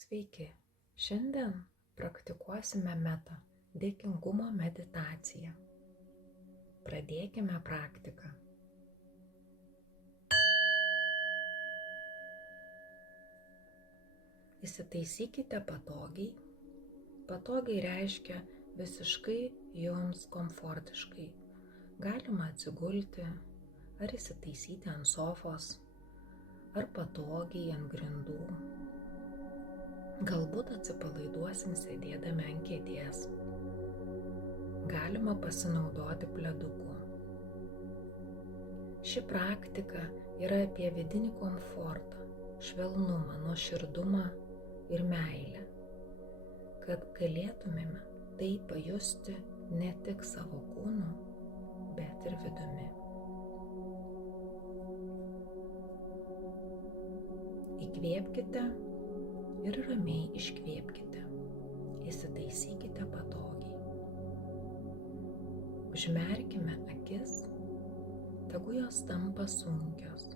Sveiki, šiandien praktikuosime meta dėkingumo meditaciją. Pradėkime praktiką. Įsitaisykite patogiai. Patogiai reiškia visiškai jums komfortiškai. Galima atsigulti ar įsitaisyti ant sofos, ar patogiai ant grindų. Galbūt atsipalaiduosim sėdėdami ant kėdės. Galima pasinaudoti pleduku. Ši praktika yra apie vidinį komfortą, švelnumą, nuoširdumą ir meilę, kad galėtumėme tai pajusti ne tik savo kūnu, bet ir vidumi. Įkvėpkite ir ramiai iškvėpkite. Įsitaisykite patogiai. Užmerkime akis, tegu jos tampa sunkios.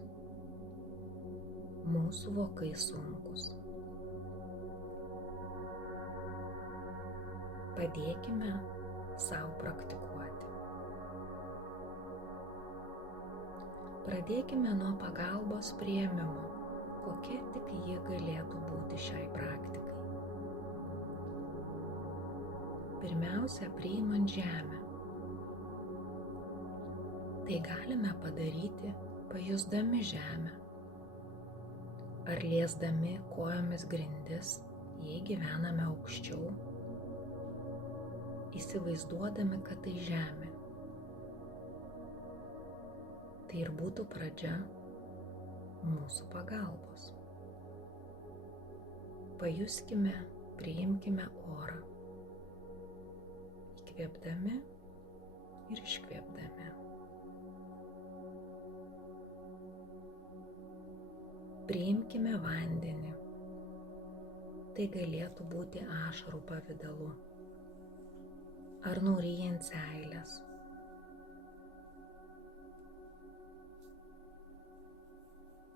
Mūsų vokai sunkus. Padėkime savo praktikuoti. Pradėkime nuo pagalbos priėmimo, kokia tik ji galėtų būti šiai praktikai. Pirmiausia, priimant žemę. Tai galime padaryti pajusdami žemę ar liesdami kojomis grindis, jei gyvename aukščiau, įsivaizduodami, kad tai žemė. Tai ir būtų pradžia mūsų pagalbos. Pajuskime, priimkime orą, įkvėpdami ir iškvėpdami. Priimkime vandenį. Tai galėtų būti ašarų pavidalu ar nuryjant seiles.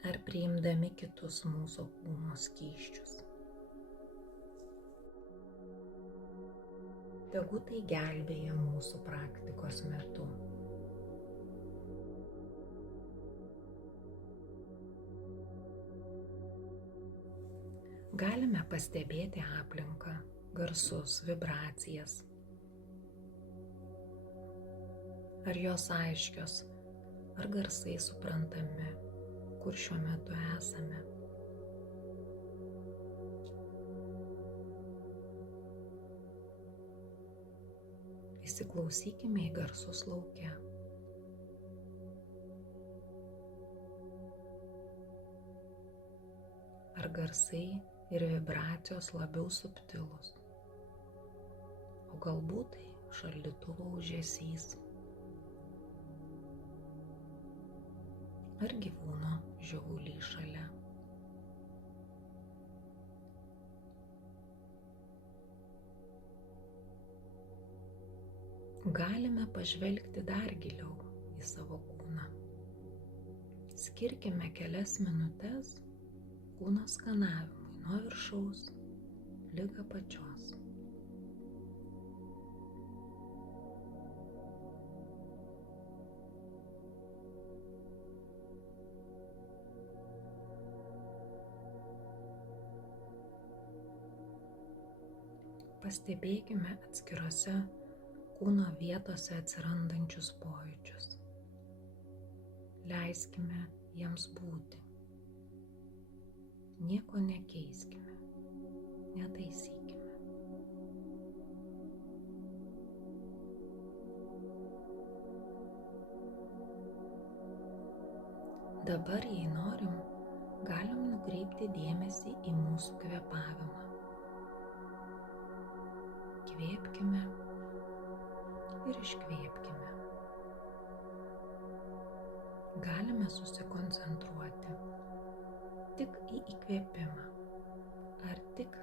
Ar priimdami kitus mūsų kūno skysčius. Tegu tai gelbėja mūsų praktikos metu. Galime pastebėti aplinką, garsus, vibracijas. Ar jos aiškios, ar garsai suprantami, kur šiuo metu esame. Įsiklausykime į garsus lauke. Ar garsai ir vibracijos labiau subtilūs, o galbūt tai šaldytuvo ūžesys. Ar gyvūno žiovulys šalia. Galime pažvelgti dar giliau į savo kūną. Skirkime kelias minutes kūno skanavimui nuo viršaus lig apačios. Pastebėkime atskirose kūno vietose atsirandančius pojūčius. Leiskime jiems būti. Nieko nekeiskime, netaisykime. Dabar, jei norim, galim nukreipti dėmesį į mūsų kvėpavimą. Kvėpkime ir iškvėpkime. Galime susikoncentruoti tik į įkvėpimą ar tik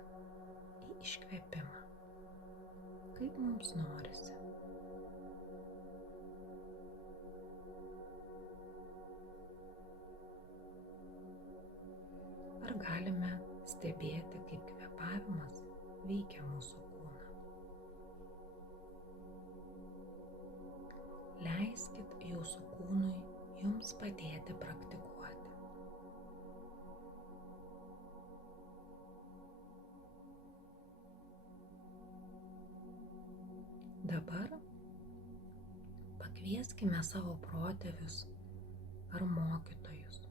į iškvėpimą, kaip mums norisi. Ar galime stebėti, kaip kvėpavimas veikia mūsų kūną. Leiskit jūsų kūnui jums padėti praktikuoti. Dabar pakvieskime savo protėvius ar mokytojus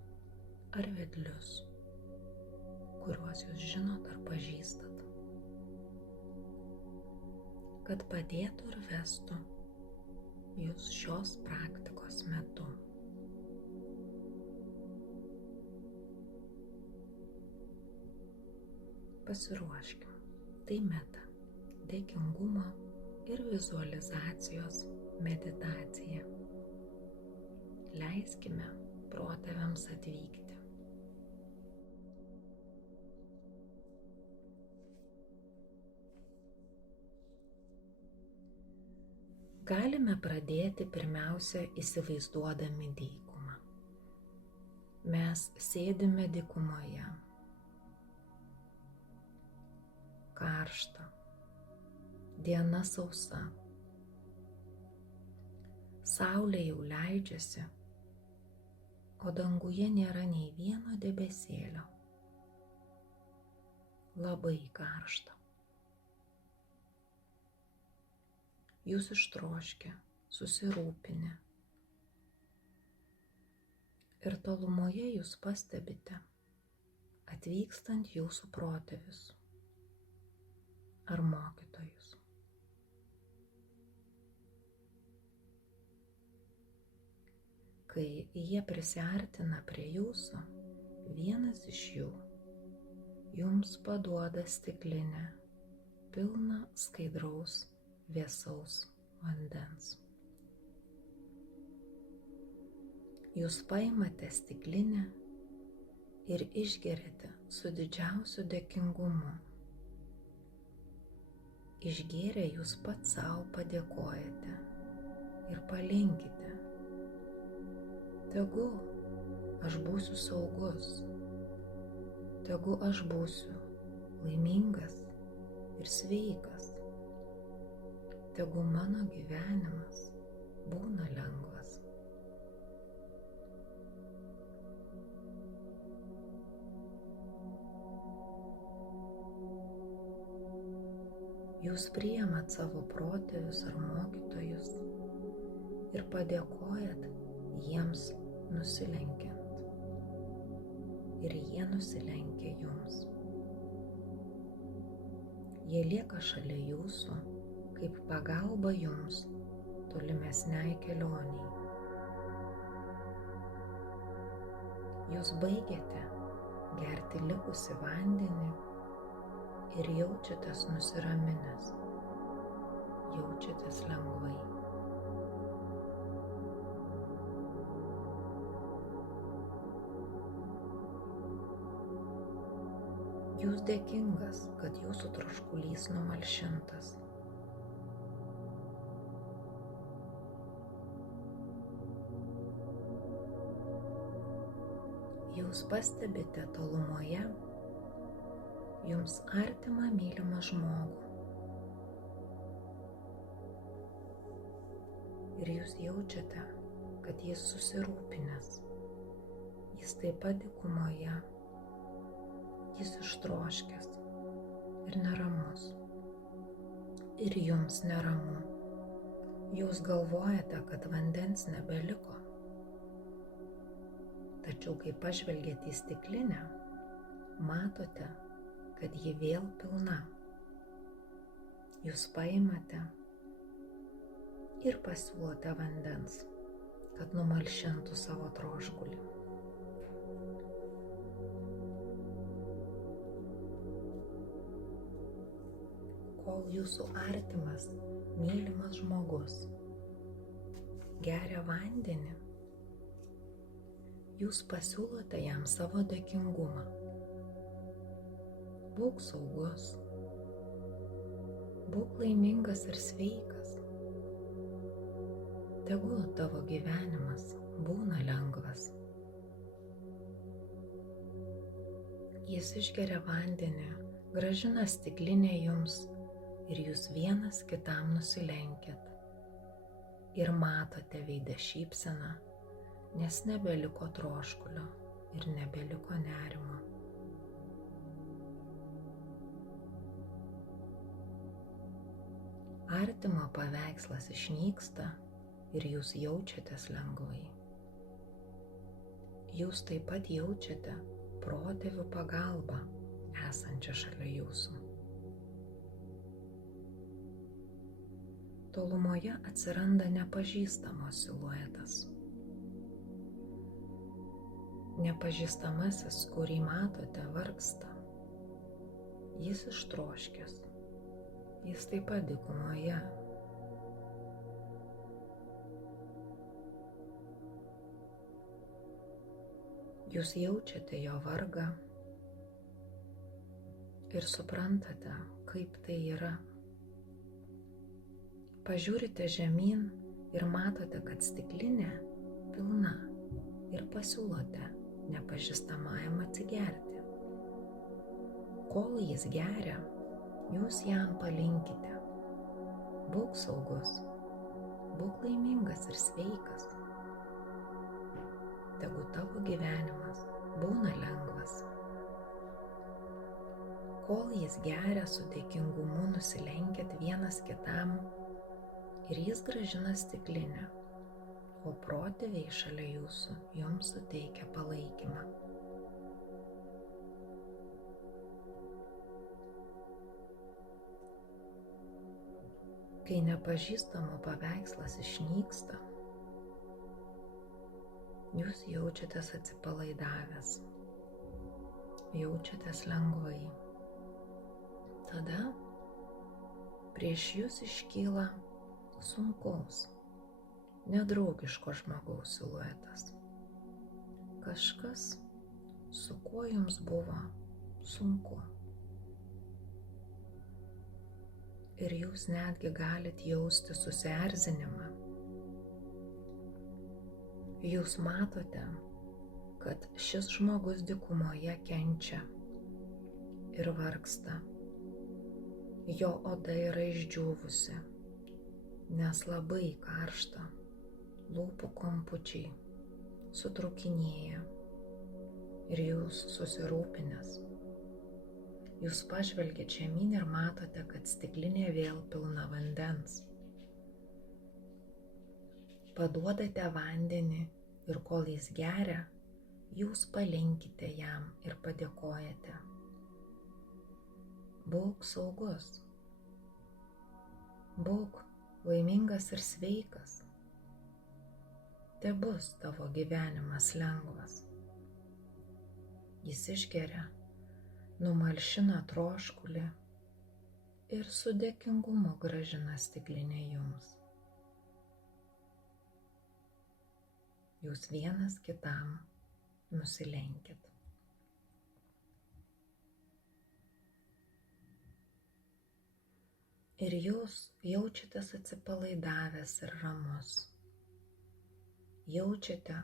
ar vedlius, kuriuos jūs žinot ar pažįstat, kad padėtų ir vestų jūs šios praktikos metu. Pasiruoškime. Tai meta, dėkingumo ir vizualizacijos meditacija. Leiskime protėviams atvykti. Galime pradėti pirmiausia įsivaizduodami dykumą. Mes sėdime dykumoje. Karšta, diena sausa. Saulė jau leidžiasi, o danguje nėra nei vieno debesėlio. Labai karšta. Jūs ištroškę, susirūpinę. Ir tolumoje jūs pastebite atvykstant jūsų protėvius ar mokytojus. Kai jie prisiartina prie jūsų, vienas iš jų jums paduoda stiklinę pilną skaidraus vėsaus vandens. Jūs paimate stiklinę ir išgeriate su didžiausiu dėkingumu. Išgėrę jūs pats savo padėkojate ir palinkite: tegu aš būsiu saugus, tegu aš būsiu laimingas ir sveikas, tegu mano gyvenimas būna lengvas. Jūs priimat savo protėvius ar mokytojus ir padėkojat jiems nusilenkiant. Ir jie nusilenkia jums. Jie lieka šalia jūsų kaip pagalba jums tolimesniai kelioniai. Jūs baigiate gerti likusį vandenį ir jaučiatės nusiraminęs, jaučiatės lengvai. Jūs dėkingas, kad jūsų troškulys numalšintas. Jūs pastebite tolumoje jums artimą mylimą žmogų. Ir jūs jaučiate, kad jis susirūpinęs. Jis taip pat dykumoje. Jis ištroškęs ir neramus. Ir jums neramu. Jūs galvojate, kad vandens nebeliko. Tačiau kai pažvelgėte į stiklinę, matote, kad ji vėl pilna. Jūs paimate ir pasiūlote vandens, kad numalšintų savo troškulį. Kol jūsų artimas, mylimas žmogus geria vandenį, jūs pasiūlote jam savo dėkingumą. Būk saugus, būk laimingas ir sveikas. Tegul tavo gyvenimas būna lengvas. Jis išgeria vandenį, grąžina stiklinę jums ir jūs vienas kitam nusilenkit. Ir matote veidą šypseną, nes nebeliko troškulio ir nebeliko nerimo. Artimo paveikslas išnyksta ir jūs jaučiatės lengvai. Jūs taip pat jaučiate protėvių pagalbą esančią šalia jūsų. Tolumoje atsiranda nepažįstamos siluetas. Nepažįstamasis, kurį matote, vargsta. Jis ištroškęs. Jis taip pat dykumoje. Jūs jaučiate jo vargą ir suprantate, kaip tai yra. Pažiūrite žemyn ir matote, kad stiklinė pilna ir pasiūlote nepažįstamajam atsigerti. Kol jis geria, jūs jam palinkite: būk saugus, būk laimingas ir sveikas. Tegu tavo gyvenimas būna lengvas. Kol jis geria, su dėkingumu nusilenkit vienas kitam ir jis grąžina stiklinę, o protėviai šalia jūsų jums suteikia palaikymą. Kai nepažįstamo paveikslas išnyksta, jūs jaučiatės atsipalaidavęs, jaučiatės lengvai. Tada prieš jūs iškyla sunkaus, nedraugiško žmogaus siluetas. Kažkas, su kuo jums buvo sunku. Ir jūs netgi galit jausti susierzinimą. Jūs matote, kad šis žmogus dykumoje kenčia ir vargsta. Jo oda yra išdžiūvusi, nes labai karšta, lūpų kampučiai sutrūkinėja ir jūs susirūpinęs. Jūs pažvelgiat žemyn ir matote, kad stiklinė vėl pilna vandens. Paduodate vandenį ir kol jis geria, jūs palinkite jam ir padėkojate. Būk saugus. Būk laimingas ir sveikas. Tebus tavo gyvenimas lengvas. Jis išgeria, numalšina troškulį ir su dėkingumu grąžina stiklinę jums. Jūs vienas kitam nusilenkit. Ir jūs jaučiatės atsipalaidavęs ir ramus. Jaučiate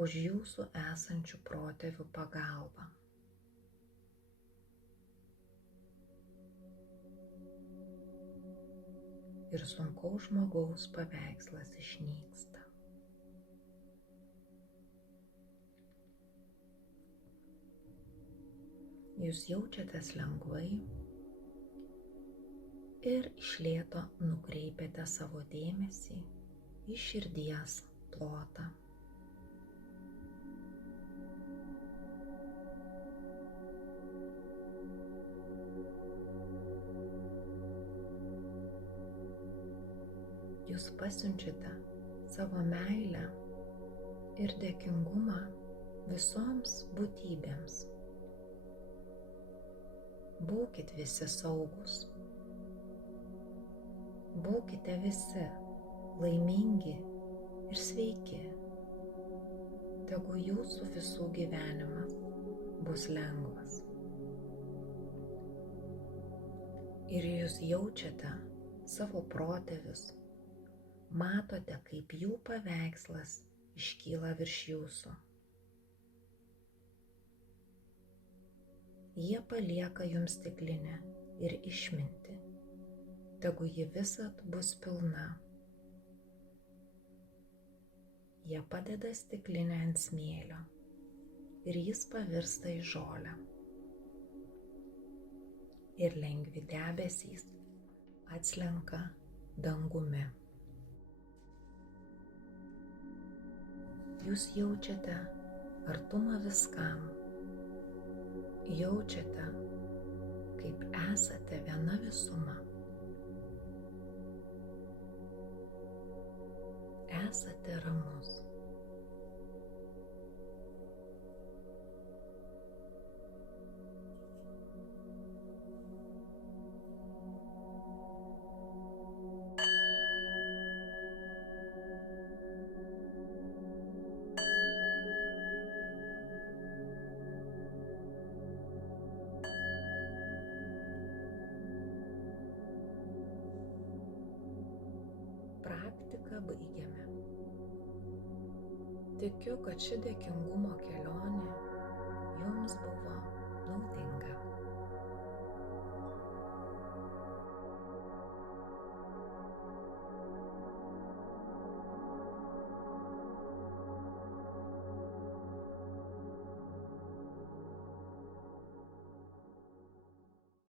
už jūsų esančių protėvių pagalbą. Ir sunkaus žmogaus paveikslas išnyksta. Jūs jaučiatės lengvai ir iš lėto nukreipiate savo dėmesį į širdies plotą. Jūs pasiunčiate savo meilę ir dėkingumą visoms būtybėms. Būkit visi saugus. Būkite visi laimingi ir sveiki. Tegu jūsų visų gyvenimas bus lengvas. Ir jūs jaučiate savo protėvius, matote, kaip jų paveikslas iškyla virš jūsų. Jie palieka jums stiklinę ir išmintį, tegu ji visad bus pilna. Jie padeda stiklinę ant smėlio ir jis pavirsta į žolę. Ir lengvi debesys atslenka dangumi. Jūs jaučiate artumą viskam. Jaučiate, kaip esate viena visuma. Esate ramus. Praktiką baigiame. Tikiu, kad ši dėkingumo kelionė jums buvo